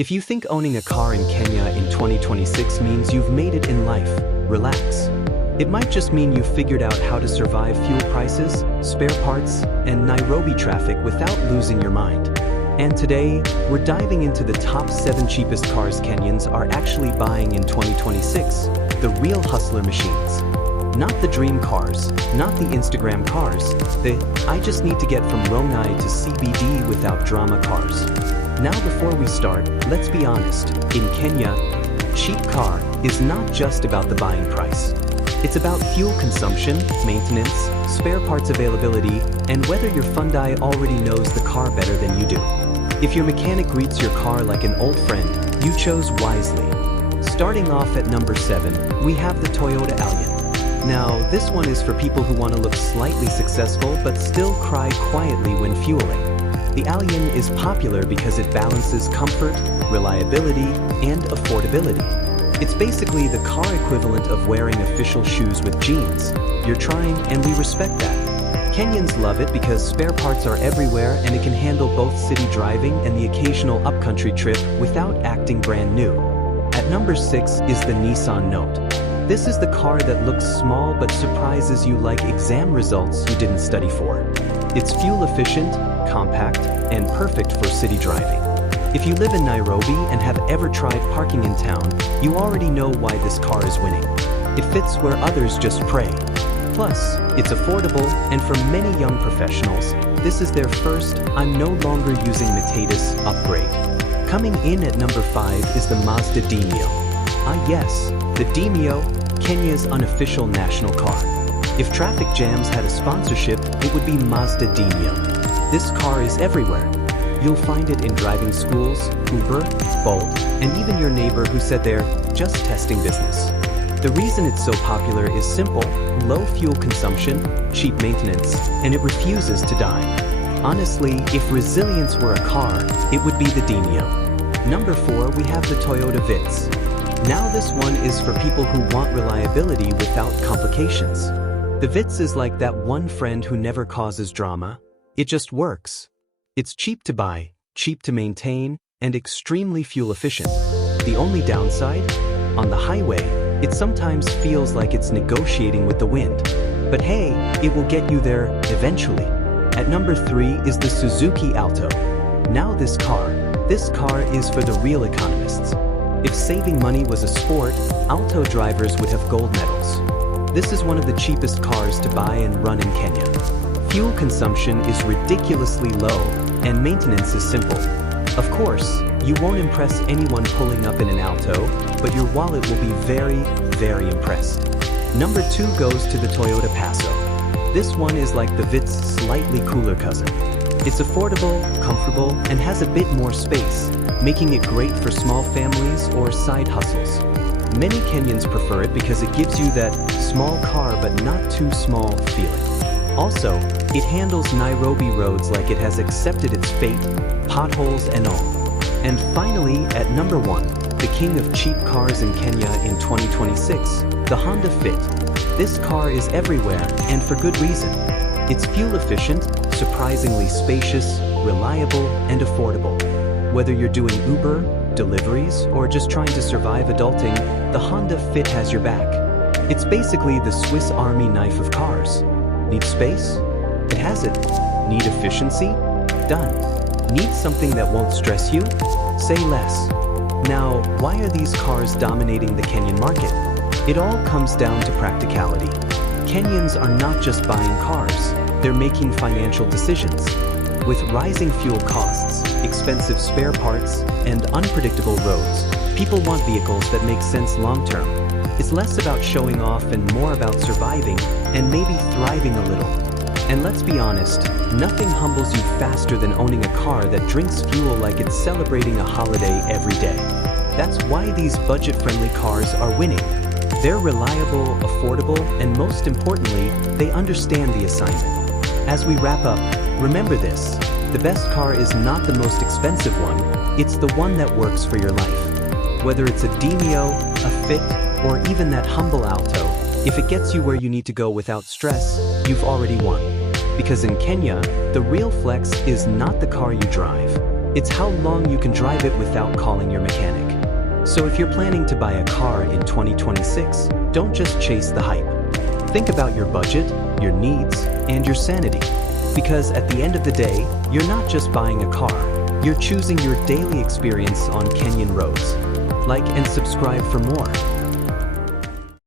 If you think owning a car in Kenya in 2026 means you've made it in life, relax. It might just mean you've figured out how to survive fuel prices, spare parts, and Nairobi traffic without losing your mind. And today, we're diving into the top 7 cheapest cars Kenyans are actually buying in 2026, the real hustler machines. Not the dream cars, not the Instagram cars, the I just need to get from Rongai to CBD without drama cars. Now before we start, let's be honest, in Kenya, cheap car is not just about the buying price. It's about fuel consumption, maintenance, spare parts availability, and whether your Fundai already knows the car better than you do. If your mechanic greets your car like an old friend, you chose wisely. Starting off at number 7, we have the Toyota Allion. Now, this one is for people who want to look slightly successful but still cry quietly when fueling. The Allion is popular because it balances comfort, reliability, and affordability. It's basically the car equivalent of wearing official shoes with jeans. You're trying, and we respect that. Kenyans love it because spare parts are everywhere and it can handle both city driving and the occasional upcountry trip without acting brand new. At number 6 is the Nissan Note. This is the car that looks small but surprises you like exam results you didn't study for. It's fuel efficient, compact, and perfect for city driving. If you live in Nairobi and have ever tried parking in town, you already know why this car is winning. It fits where others just pray. Plus, it's affordable, and for many young professionals, this is their first "I'm no longer using Mercedes" upgrade. Coming in at number 5 is the Mazda Demio. Ah yes, the Demio, Kenya's unofficial national car. If traffic jams had a sponsorship, it would be Mazda Demio. This car is everywhere. You'll find it in driving schools, Uber, Bolt, and even your neighbor who said they're just testing business. The reason it's so popular is simple: low fuel consumption, cheap maintenance, and it refuses to die. Honestly, if resilience were a car, it would be the Demio. Number 4, we have the Toyota Vitz. Now this one is for people who want reliability without complications. The Vitz is like that one friend who never causes drama. It just works. It's cheap to buy, cheap to maintain, and extremely fuel efficient. The only downside? On the highway, it sometimes feels like it's negotiating with the wind. But hey, it will get you there eventually. At number 3 is the Suzuki Alto. Now this car is for the real economists. If saving money was a sport, Alto drivers would have gold medals. This is one of the cheapest cars to buy and run in Kenya. Fuel consumption is ridiculously low, and maintenance is simple. Of course, you won't impress anyone pulling up in an Alto, but your wallet will be very, very impressed. Number 2 goes to the Toyota Passo. This one is like the Vitz's slightly cooler cousin. It's affordable, comfortable, and has a bit more space, making it great for small families or side hustles. Many Kenyans prefer it because it gives you that small car but not too small feeling. Also, it handles Nairobi roads like it has accepted its fate, potholes and all. And finally, at number 1, the king of cheap cars in Kenya in 2026, the Honda Fit. This car is everywhere, and for good reason. It's fuel efficient, surprisingly spacious, reliable, and affordable. Whether you're doing Uber, deliveries, or just trying to survive adulting, the Honda Fit has your back. It's basically the Swiss Army knife of cars. Need space? It has it. Need efficiency? Done. Need something that won't stress you? Say less. Now, why are these cars dominating the Kenyan market? It all comes down to practicality. Kenyans are not just buying cars, they're making financial decisions. With rising fuel costs, expensive spare parts, and unpredictable roads, people want vehicles that make sense long-term. It's less about showing off and more about surviving and maybe thriving a little. And let's be honest, nothing humbles you faster than owning a car that drinks fuel like it's celebrating a holiday every day. That's why these budget-friendly cars are winning. They're reliable, affordable, and most importantly, they understand the assignment. As we wrap up, remember this: the best car is not the most expensive one, it's the one that works for your life. Whether it's a Demio, a Fit, or even that humble Alto, if it gets you where you need to go without stress, you've already won. Because in Kenya, the real flex is not the car you drive, It's how long you can drive it without calling your mechanic. So if you're planning to buy a car in 2026, don't just chase the hype. Think about your budget, your needs, and your sanity. Because at the end of the day, you're not just buying a car, you're choosing your daily experience on Kenyan roads. Like and subscribe for more.